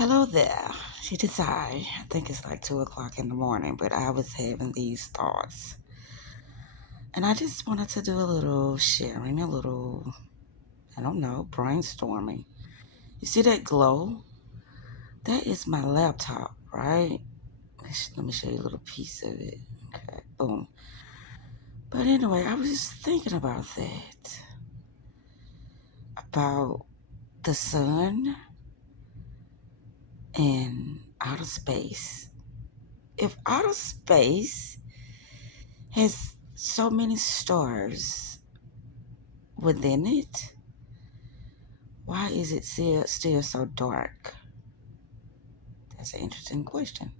Hello there. It is I think it's like 2 o'clock in the morning, but I was having these thoughts. And I just wanted to do a little sharing, I don't know, brainstorming. You see that glow? That is my laptop, right? Let me show you a little piece of it. Okay, boom. But anyway, I was just thinking about that. About the sun and outer space. If outer space has so many stars within it, why is it still so dark? That's an interesting question.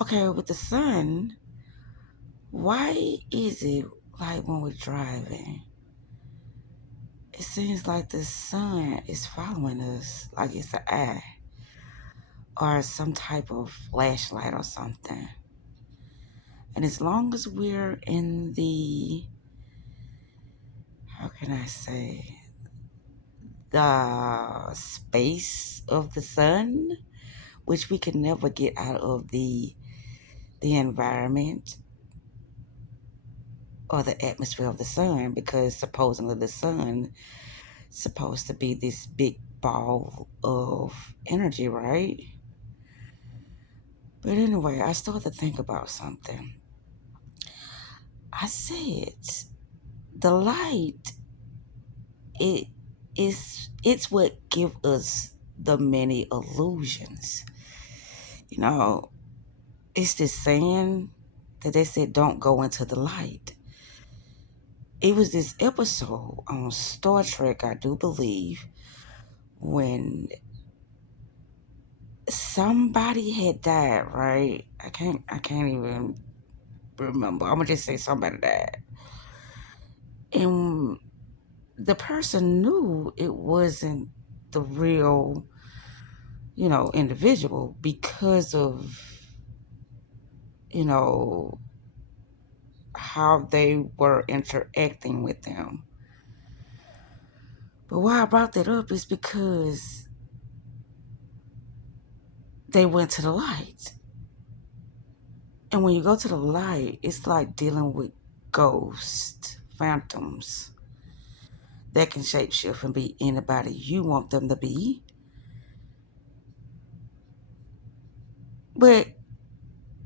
Okay, with the sun, why is it like when we're driving, it seems like the sun is following us, like it's an eye or some type of flashlight or something? And as long as we're in the, how can I say, the space of the sun, which we can never get out of the environment or the atmosphere of the sun, because supposedly the sun supposed to be this big ball of energy, right? But anyway, I started to think about something. I said the light, it it's what give us the many illusions. You know, it's this saying that they said don't go into the light. It was this episode on Star Trek, I do believe, when somebody had died, right? I can't even remember. I'm gonna just say somebody died. And the person knew it wasn't the real, individual because of, you know, how they were interacting with them. But why I brought that up is because they went to the light. And when you go to the light, it's like dealing with ghosts, phantoms that can shapeshift and be anybody you want them to be. But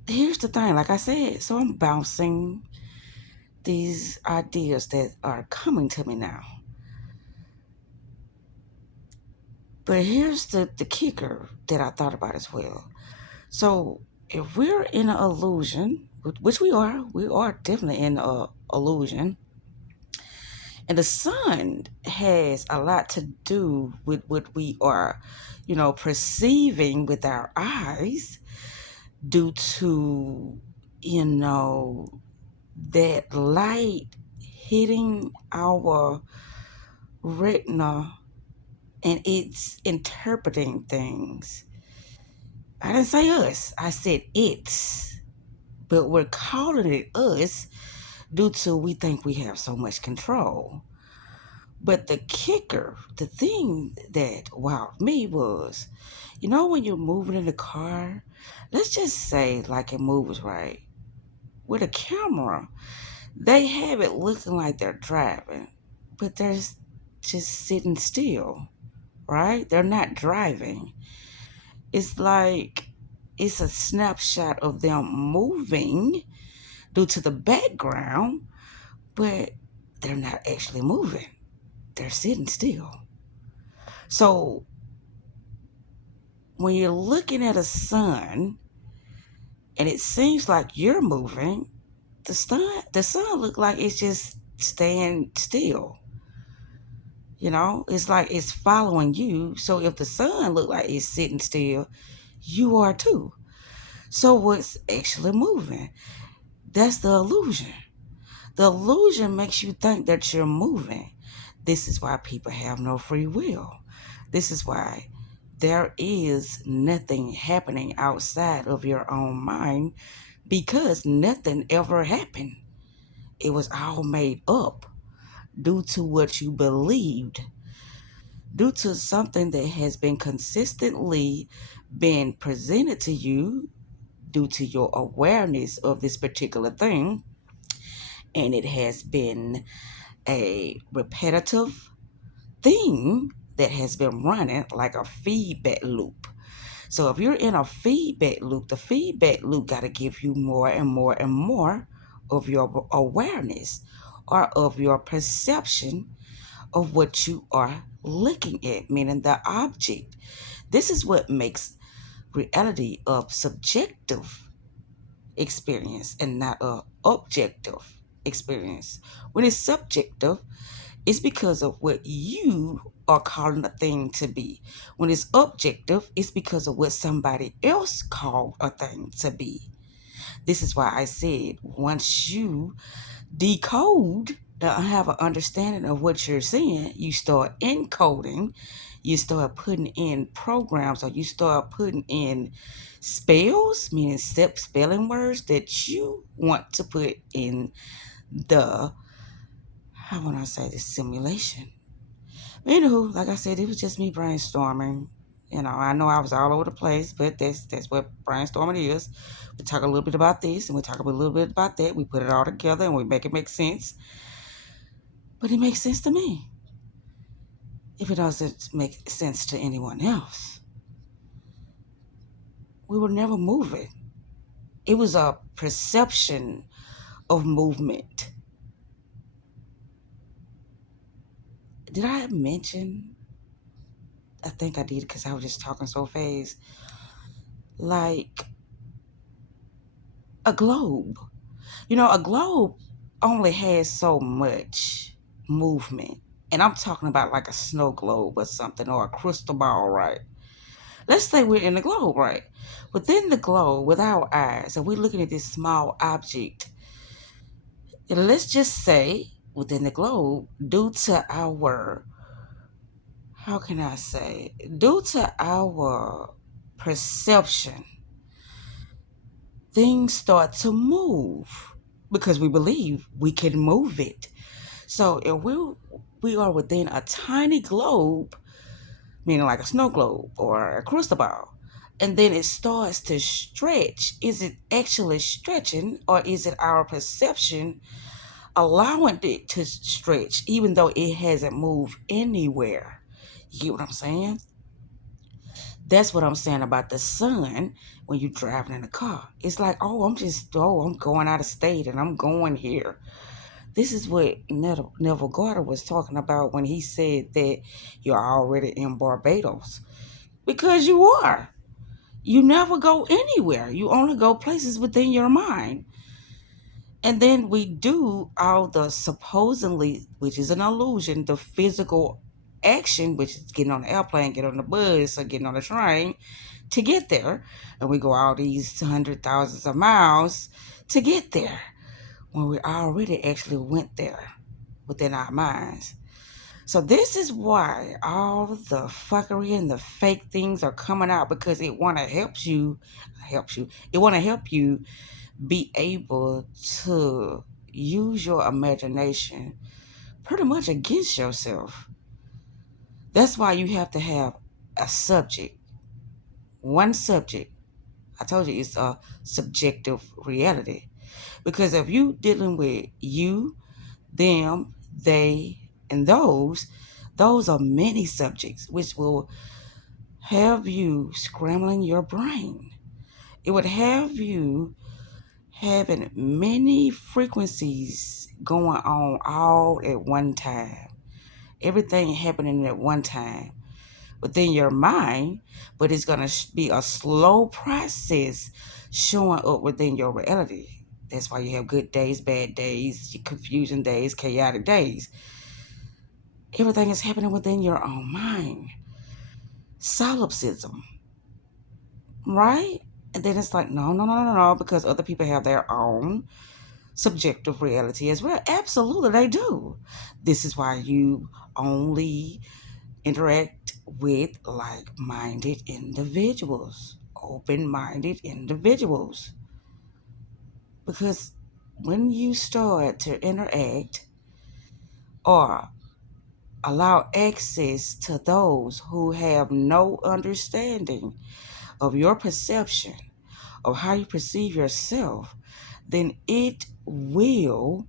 here's the thing, like I said, so I'm bouncing these ideas that are coming to me now. But here's the kicker that I thought about as well. So if we're in an illusion, which we are definitely in an illusion, and the sun has a lot to do with what we are, perceiving with our eyes due to, that light hitting our retina and it's interpreting things. I didn't say us, I said it's. But we're calling it us due to we think we have so much control. But the kicker, the thing that wowed me was, when you're moving in the car, let's just say like it moves right. With a camera, they have it looking like they're driving, but they're just sitting still, right? They're not driving. It's like it's a snapshot of them moving due to the background, but they're not actually moving. They're sitting still. So when you're looking at a sun and it seems like you're moving, the sun look like it's just staying still. It's like it's following you. So if the sun look like it's sitting still, you are too. So what's actually moving? That's the illusion. The illusion makes you think that you're moving. This is why people have no free will. This is why there is nothing happening outside of your own mind, because nothing ever happened. It was all made up due to what you believed. due to something that has been consistently been presented to you due to your awareness of this particular thing, and it has been a repetitive thing that has been running like a feedback loop. So if you're in a feedback loop, the feedback loop got to give you more and more and more of your awareness or of your perception of what you are looking at, meaning the object. This is what makes reality a subjective experience and not a objective experience. When it's subjective, it's because of what you are calling a thing to be. When it's objective, it's because of what somebody else called a thing to be. This is why I said once you decode and have an understanding of what you're seeing, you start encoding, you start putting in programs, or you start putting in spells, meaning step spelling words that you want to put in the, how would I say, the simulation. Anywho, like I said, it was just me brainstorming. I know I was all over the place, but that's what brainstorming is. We talk a little bit about this and we talk a little bit about that. We put it all together and we make it make sense. But it makes sense to me. If it doesn't make sense to anyone else, we will never move it. It was a perception of movement. Did I mention? I think I did because I was just talking so fast. Like a globe. A globe only has so much movement. And I'm talking about like a snow globe or something, or a crystal ball, right? Let's say we're in the globe, right? Within the globe, with our eyes, and we're looking at this small object. And let's just say within the globe, due to our, how can I say, due to our perception, things start to move because we believe we can move it. So if we are within a tiny globe, meaning like a snow globe or a crystal ball, and then it starts to stretch, is it actually stretching or is it our perception allowing it to stretch even though it hasn't moved anywhere? You get what I'm saying? That's what I'm saying about the sun when you're driving in a car. It's like, I'm going out of state and I'm going here. This is what Neville Carter was talking about when he said that you're already in Barbados. Because you are. You never go anywhere. You only go places within your mind. And then we do all the supposedly, which is an illusion, the physical action, which is getting on the airplane, getting on the bus, or getting on the train to get there. And we go all these hundred thousands of miles to get there when we already actually went there within our minds. So this is why all the fuckery and the fake things are coming out, because it want to It want to help you be able to use your imagination pretty much against yourself. That's why you have to have a subject, one subject. I told you it's a subjective reality. Because if you dealing with you, them, they, and those are many subjects which will have you scrambling your brain. It would have you having many frequencies going on all at one time. Everything happening at one time within your mind, but it's going to be a slow process showing up within your reality. That's why you have good days, bad days, confusion days, chaotic days. Everything is happening within your own mind. Solipsism, right? And then it's like, no, no, no, no, no, because other people have their own subjective reality as well. Absolutely, they do. This is why you only interact with like minded individuals, open minded individuals. Because when you start to interact or allow access to those who have no understanding of your perception of how you perceive yourself, then it will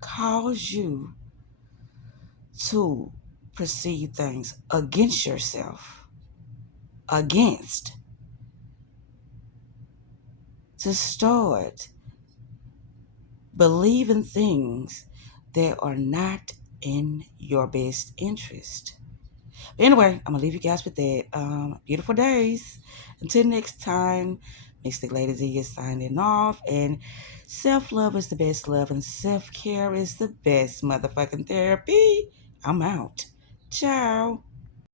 cause you to perceive things against yourself, against, to start believing things that are not in your best interest. Anyway, I'm gonna leave you guys with that. Beautiful days. Until next time, Mystic Lady Z is signing off. And self-love is the best love, and self-care is the best motherfucking therapy. I'm out. Ciao.